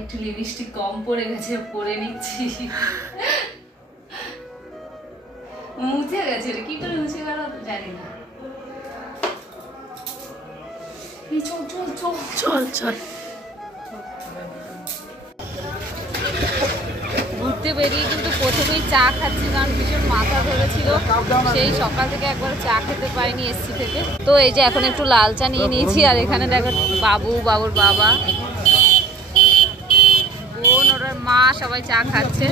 একটু লিপস্টিক কম পড়ে গেছে, পরে নিচ্ছি। মুছে গেছে, কি করে মুছে গেল জানি না। চল চল চল চল চল। ঘুরতে বেরিয়ে কিন্তু প্রথমেই চা খাচ্ছি, কারণ ভীষণ মাথা ধরেছিল, সেই সকাল থেকে একবার চা খেতে পাইনি এসছি থেকে। তো এই যে এখন একটু লাল চা নিয়ে নিয়েছি, আর এখানে দেখো বাবু, বাবুর বাবা, বোন, ওর মা সবাই চা খাচ্ছে।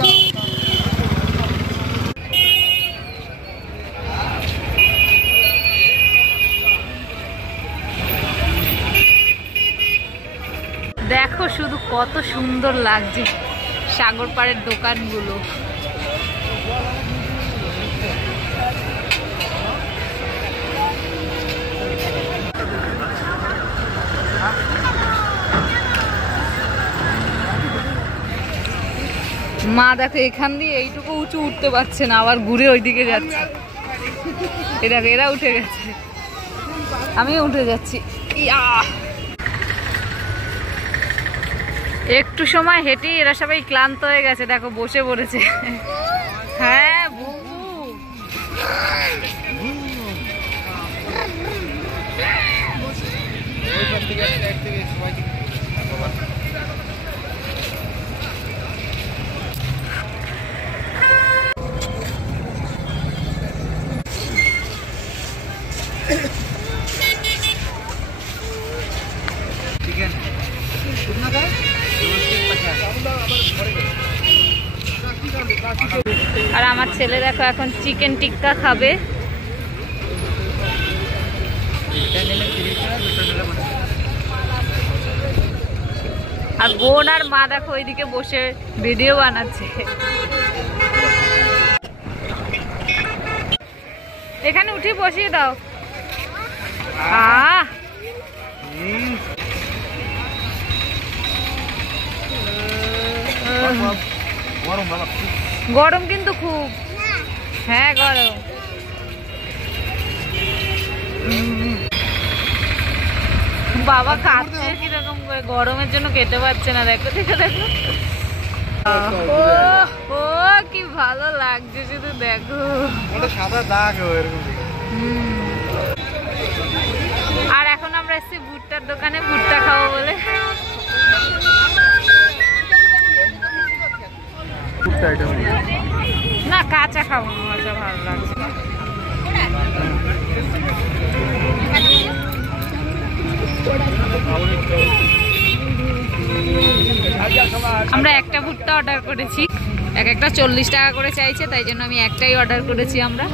দেখো শুধু কত সুন্দর লাগছে সাগর পাড়ের দোকানগুলো। মা দেখো এখান দিয়ে এইটুকু উঁচু উঠতে পারছে না, আবার ঘুরে ওইদিকে যাচ্ছে। দেখো এরা উঠে গেছে, আমিও উঠে যাচ্ছি। ইয়া, একটু সময় হেঁটেই এরা সবাই ক্লান্ত হয়ে গেছে, দেখো বসে পড়েছে। হ্যাঁ বুবু, আর আমার ছেলে দেখো এখন চিকেন টিক্কা খাবে। আর বোন আর মা দেখো ওইদিকে বসে ভিডিও বানাচ্ছে। এখানে উঠে বসিয়ে দাও। গরম কিন্তু খুব, হ্যাঁ গরম। বাবা কাঁদছে কিরকম করে, গরমের জন্য খেতে পারছে না। দেখো দেখো দেখো, ও কি ভালো লাগছে শুধু দেখো। সাদা দাগ এরকম। আর এখন আমরা এসেছি ভুট্টার দোকানে, ভুট্টা খাবো বলে। না কাঁচা খাবো, কাঁচা ভালো লাগছে। আমরা একটা ভুট্টা অর্ডার করেছি, একটা 40 টাকা করে চাইছে, তাই জন্য আমি একটাই অর্ডার করেছি আমরা।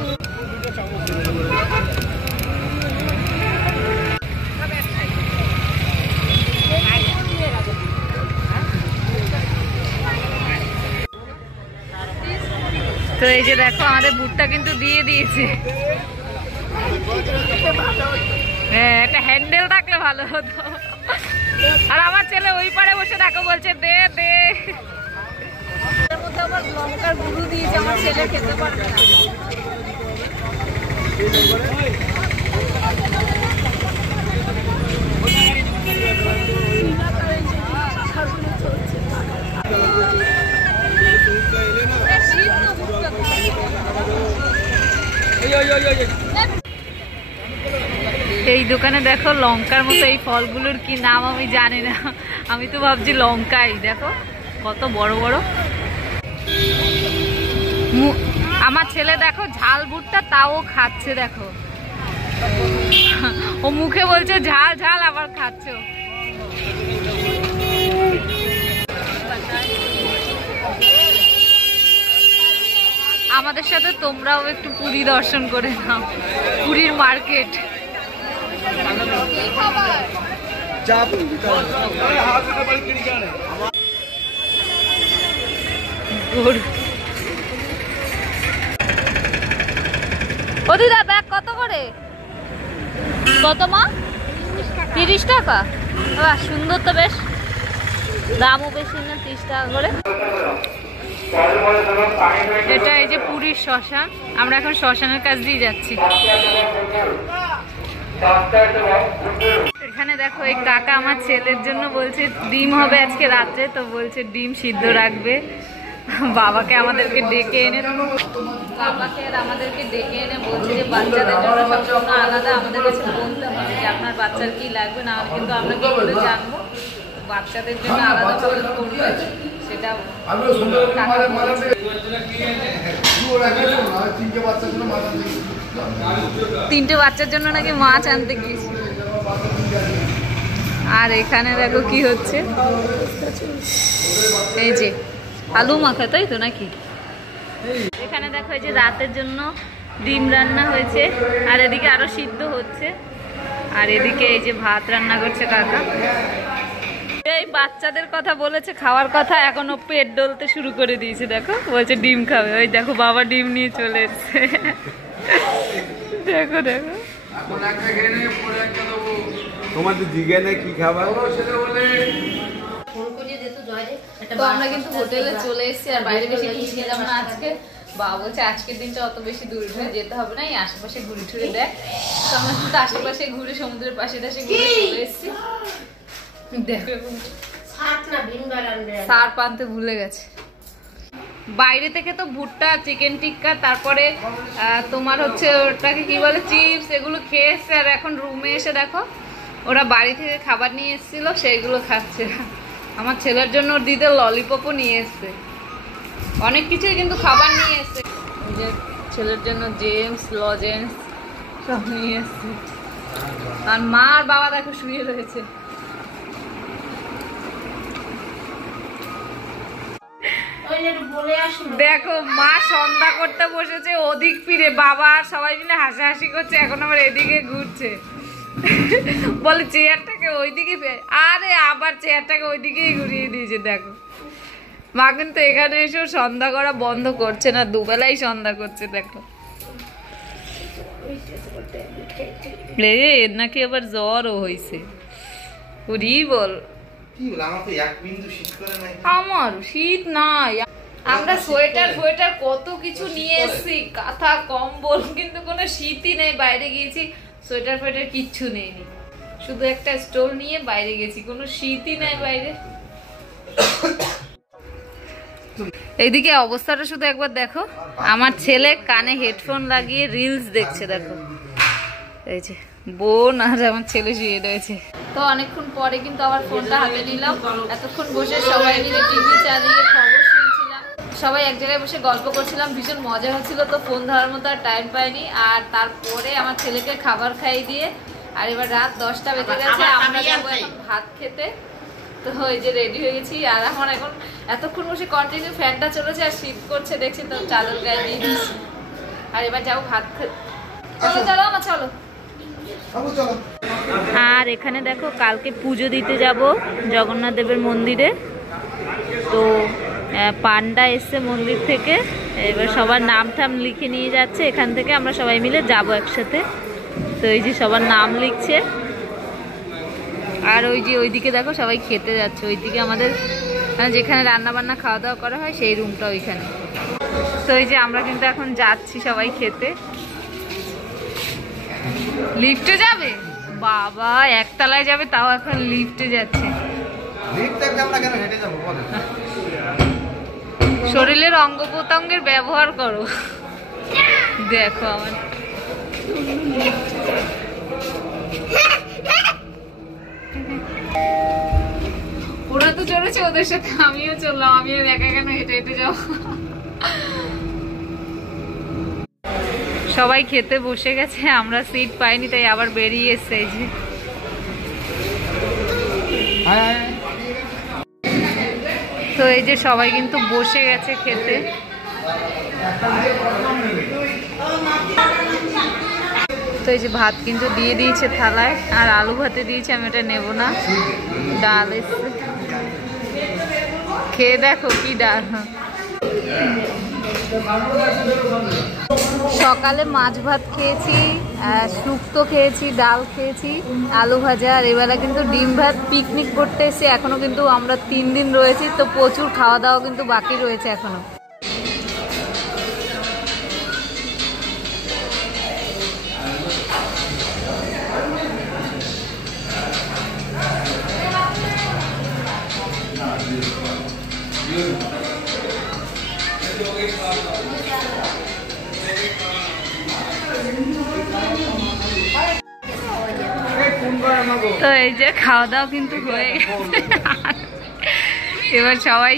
তো এই যে দেখো আমাদের ভুট্টা কিন্তু দিয়ে দিয়েছে। হ্যাঁ, একটা হ্যান্ডেল থাকলে ভালো হতো। আর আমার ছেলে ওই পারে বসে দেখো বলছে দে দে। এর মধ্যে আবার লঙ্কার গুঁড়ো দিয়েছে, আমার ছেলে খেতে পারবে না। এই দোকানে দেখো লঙ্কার মতো এই ফলগুলোর কি নাম আমি জানি না, আমি তো ভাবছি লঙ্কাই। দেখো কত বড় বড়। আমার ছেলে দেখো ঝাল ভুট্টা তাও খাচ্ছে, দেখো ও মুখে বলছে ঝাল ঝাল, আবার খাচ্ছে। আমাদের সাথে তোমরাও একটু পুরী দর্শন করে নাও, পুরীর মার্কেট। ও দিদা ব্যাগ কত করে? কত মা? 30 টাকা। সুন্দর তো, বেশ দামও বেশি না, 30 টাকা করে। এটা এই যে পুরীর শ্মশান, আমরা এখন শ্মশানের কাছ দিয়ে যাচ্ছি। এখানে দেখো এই কাকা আমার ছেলের জন্য বলছে ডিম হবে আজকে রাত্রে, তো বলছে ডিম সিদ্ধ রাখবে। বাবাকে আমাদেরকে ডেকে এনে বাবাকে আর আমাদেরকে ডেকে এনে বলছে যে বাচ্চাদের জন্য সম্পূর্ণ আলাদা, আমাদের কাছে বলতে হবে যে আপনার বাচ্চার কি লাগবে, না কিন্তু আমরা কি করে জানবো। বাচ্চাদের জন্য আলাদা করে করবে সেটা তিনটে বাচ্চার জন্য নাকি মাছ আনতে গিয়েছি। আর এখানে দেখো কি হচ্ছে, এই যে আলু মাখা, তাই তো নাকি। এখানে দেখো এই যে রাতের জন্য ডিম রান্না হয়েছে, আর এদিকে আরো সিদ্ধ হচ্ছে, আর এদিকে এই যে ভাত রান্না করছে কাকা। এই বাচ্চাদের কথা বলেছে খাওয়ার কথা, এখনো পেট ডলতে শুরু করে দিয়েছে। দেখো বলছে ডিম খাবে, ওই দেখো বাবা ডিম নিয়ে চলে এসছে। দেখো দেখো তোমাদের জিজ্ঞাসা কি খাবার। তো আমরা কিন্তু হোটেলে চলে এসেছি, আর বাইরে বেশি কিছু খেলাম না আজকে। বাবা বলছে আজকের দিনটা অত বেশি দূরে ঠুরে যেতে হবে না, এই আশেপাশে ঘুরে ঠুরে দেখ। তো আমরা কিন্তু আশেপাশে ঘুরে সমুদ্রের পাশে ঘুরে চলে এসেছি। সার পানতে ভুলে গেছে। বাইরে থেকে তো ভুট্টা, চিকেন টিক্কা, তারপরে তোমার হচ্ছে ওটাকে কি বলে চিপস, এগুলো খেয়ে এসছে। আর এখন রুমে এসে দেখো ওরা বাড়ি থেকে খাবার নিয়ে এসেছিল, সেইগুলো খাচ্ছে। আমার ছেলের জন্য ওর দিদি ললিপপও নিয়ে এসছে, অনেক কিছুই কিন্তু খাবার নিয়ে এসছে। এই যে ছেলের জন্য জেমস, লজেন্স সব নিয়ে এসছে। আর মা আর বাবা দেখো শুয়ে রয়েছে। দেখো মা সন্ধ্যা করতে বসেছে ওদিক ফিরে, বাবা আর সবাই মিলে হাসাহাসি করছে, এখন আবার এদিকে ঘুরছে। বলে চেয়ারটাকে ওইদিকে, আরে আবার চেয়ারটাকে ওইদিকেই ঘুরিয়ে দিয়েছে। দেখো মা কিন্তু এখানে এসেও সন্ধ্যা করা বন্ধ করছে না, দুবেলাই সন্ধ্যা করছে। দেখো এর নাকি আবার জ্বরও হয়েছে। ওরি বল আমার শীত নাই, আমরা সোয়েটার ফোয়েটার কত কিছু নিয়ে এসেছি, কাঁথা কম্বল, কিন্তু কোনো শীতই নেই। বাইরে গিয়েছি সোয়েটার ফোয়েটার কিচ্ছু নেইনি, শুধু একটা স্টোল নিয়ে বাইরে গেছি, কোনো শীতই নাই বাইরে। এইদিকে অবস্থাটা শুধু একবার দেখো, আমার ছেলে কানে হেডফোন লাগিয়ে রিলস দেখছে। দেখো এই যে বোন আর আমার ছেলে শুয়ে রয়েছে। তো অনেকক্ষণ পরে কিন্তু আবার ফোনটা হাতে নিলাম। এতক্ষণ বসে সবাই মিলে টিভি চালিয়ে খবর শুনছিলাম, সবাই এক জায়গায় বসে গল্প করছিলাম, ভীষণ মজা হচ্ছিল। তো ফোন ধরার মতো আর টাইম পাইনি। আর তারপরে আমার ছেলেকে খাবার খাইয়ে দিয়ে, আর এবার রাত 10টা বেজে গেছে, আমরা যাবো এখন ভাত খেতে। তো ওই যে রেডি হয়ে গেছি। আর আমার এখন এতক্ষণ বসে কন্টিনিউ ফ্যানটা চলেছে, আর শীত করছে দেখছি, তো চাদর গায়ে দিয়ে দিচ্ছি। আর এবার যাবো ভাত খেতে। চলো চলো আমার চলো। আর এখানে দেখো কালকে পুজো দিতে যাব জগন্নাথ দেবের মন্দিরে। তো পান্ডা এসছে মন্দির থেকে, এবার সবার নাম টাম লিখে নিয়ে যাচ্ছে। এখান থেকে আমরা সবাই মিলে যাব একসাথে। তো এই যে সবার নাম লিখছে, আর ওই যে ওইদিকে দেখো সবাই খেতে যাচ্ছে। ওইদিকে আমাদের যেখানে রান্না বান্না খাওয়া দাওয়া করা হয় সেই রুমটা ওইখানে। তো এই যে আমরা কিন্তু এখন যাচ্ছি সবাই খেতে। লিফটে যাবে বাবা, একতলায় যাবে, তাও এখন লিফটে যাচ্ছে। শরীরের অঙ্গ প্রত্যঙ্গের ব্যবহার করো। দেখো আমার ওরা তো চলেছে ওদের সাথে, আমিও চললাম। আমিও একা কেন হেঁটে হেঁটে যাবো। সবাই খেতে বসে গেছে, আমরা সিট পাইনি, তাই আবার বেরিয়ে এসছে। এই যে তো এই যে সবাই কিন্তু বসে গেছে খেতে। তো এই যে ভাত কিন্তু দিয়ে দিয়েছে থালায়, আর আলু ভাতে দিয়েছে, আমি ওটা নেবো না। ডাল এসছে, খেয়ে দেখো কি ডাল। সকালে মাছ ভাত খেয়েছি, শুক্তো খেয়েছি, ডাল খেয়েছি, আলু ভাজা, আর এবেলা কিন্তু ডিম ভাত। পিকনিক করতে এসে এখনো কিন্তু আমরা 3 দিন রয়েছি, তো প্রচুর খাওয়া দাওয়া কিন্তু বাকি রয়েছে এখনো। তো এই যে খাওয়া দাওয়া কিন্তু হয়ে গেছে, এবার সবাই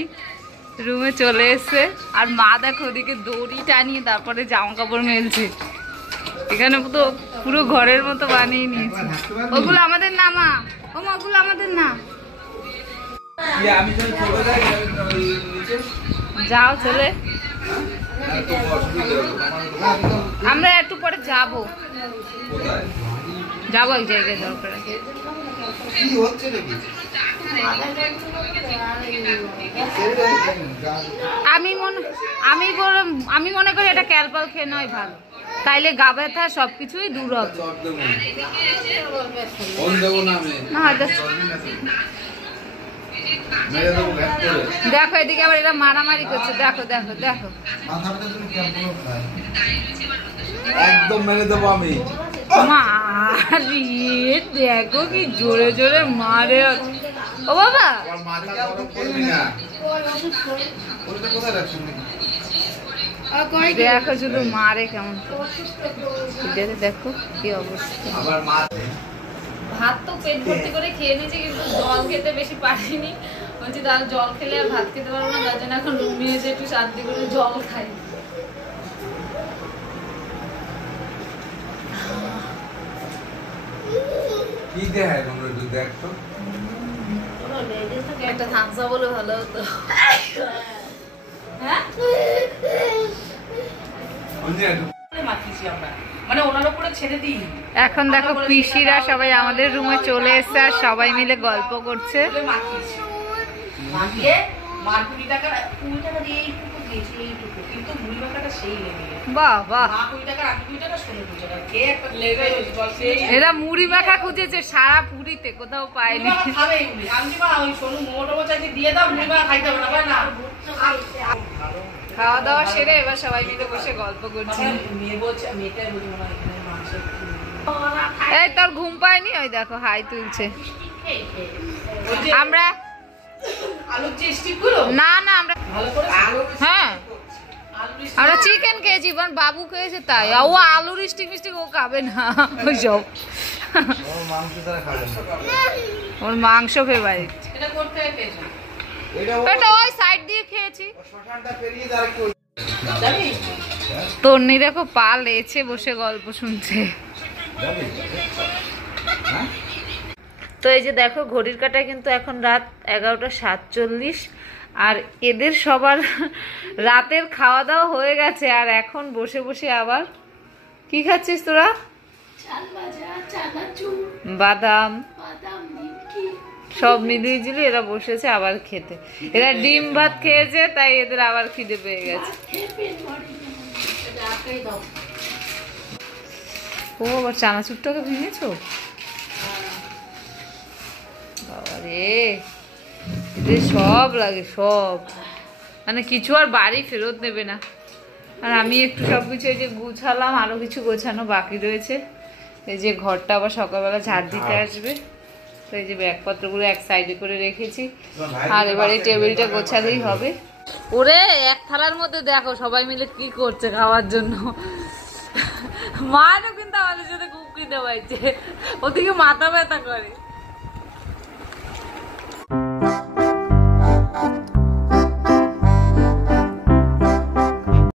রুমে চলে এসছে। আর মা দেখো ওদিকে দড়ি টানিয়ে তারপরে জামা কাপড় মেলছে। এখানে তো পুরো ঘরের মতো বানিয়ে নিয়েছে। ওগুলো আমাদের না মা, ও মা ওগুলো আমাদের না। যাও চলে, আমরা একটু পরে যাবো যাবো এক জায়গায় দরকার। আমি মনে করি এটা ক্যালপাল খেয়ে নয় ভালো, তাইলে গা ব্যথা সবকিছুই দূর হবে। দেখো এদিকে আবার এরা মারামারি করছে, দেখো দেখো দেখো। একদম মেরে দেবো আমি। মারিয়ে দেখো কি জোরে জোরে মারে। ও বাবা দেখো শুধু মারে কেমন, দেখো কি অবস্থা। ভাত তো পেট ভর্তি করে খেয়ে নিয়েছি, কিন্তু জল খেতে বেশি পারিনি। বলছি তাহলে জল খেলে আর ভাত খেতে পারবো না, তার জন্য এখন রুমে এসে একটু শান্তি করে জল খাই। একটা থামসা বলে ভালো হতো। এখন দেখো পিসিরা সবাই আমাদের রুমে চলে এসছে আর সবাই মিলে গল্প করছে। বাহ বাহ, এরা মুড়ি মাখা খুঁজেছে সারা পুরীতে, কোথাও পায়নি। খাওয়া দাওয়া সেরে এবার সবাই মিলে বসে গল্প করছি। এই তোর ঘুম পায়নি? ওই দেখো হাই তুলছে। আমরা না না আমরা হ্যাঁ আমরা চিকেন খেয়েছি, বাবু খেয়েছে তাই। ও আলুর স্টিক মিস্টিক ও খাবে না, ওই সব ওর মাংস ফেভারিট। এটা ওই সাইড দিয়ে খেয়েছি। তন্নি দেখো পা লেছে বসে গল্প শুনছে। তো এই যে দেখো ঘড়ির কাঁটায় কিন্তু এখন রাত 11টা 47, আর এদের সবার রাতের খাওয়া দাওয়া হয়ে গেছে। আর এখন বসে বসে আবার কি খাচ্ছিস তোরা? বাদাম সব মিলিয়ে ঝিলি এরা বসেছে আবার খেতে। এরা ডিম ভাত খেয়েছে তাই এদের আবার খিদে পেয়ে গেছে। ও আবার চানাচুরটাকে ভেঙেছো? বাবা রে, এদের সব লাগে, সব মানে কিছু আর বাড়ি ফেরত নেবে না। আর আমি একটু সবকিছু এই যে গুছালাম, আরো কিছু গোছানো বাকি রয়েছে। এই যে ঘরটা আবার সকালবেলা ঝাড় দিতে আসবে, তো এই যে ব্যাগপত্রগুলো এক সাইডে করে রেখেছি। আর এবার এই টেবিলটা গোছালেই হবে। ওরে এক থালার মধ্যে দেখো সবাই মিলে কি করছে খাওয়ার জন্য। মারও কিন্তু আমাদের সাথে কুকি দেওয়াইছে, ওদিকে মাথা ব্যথা করে।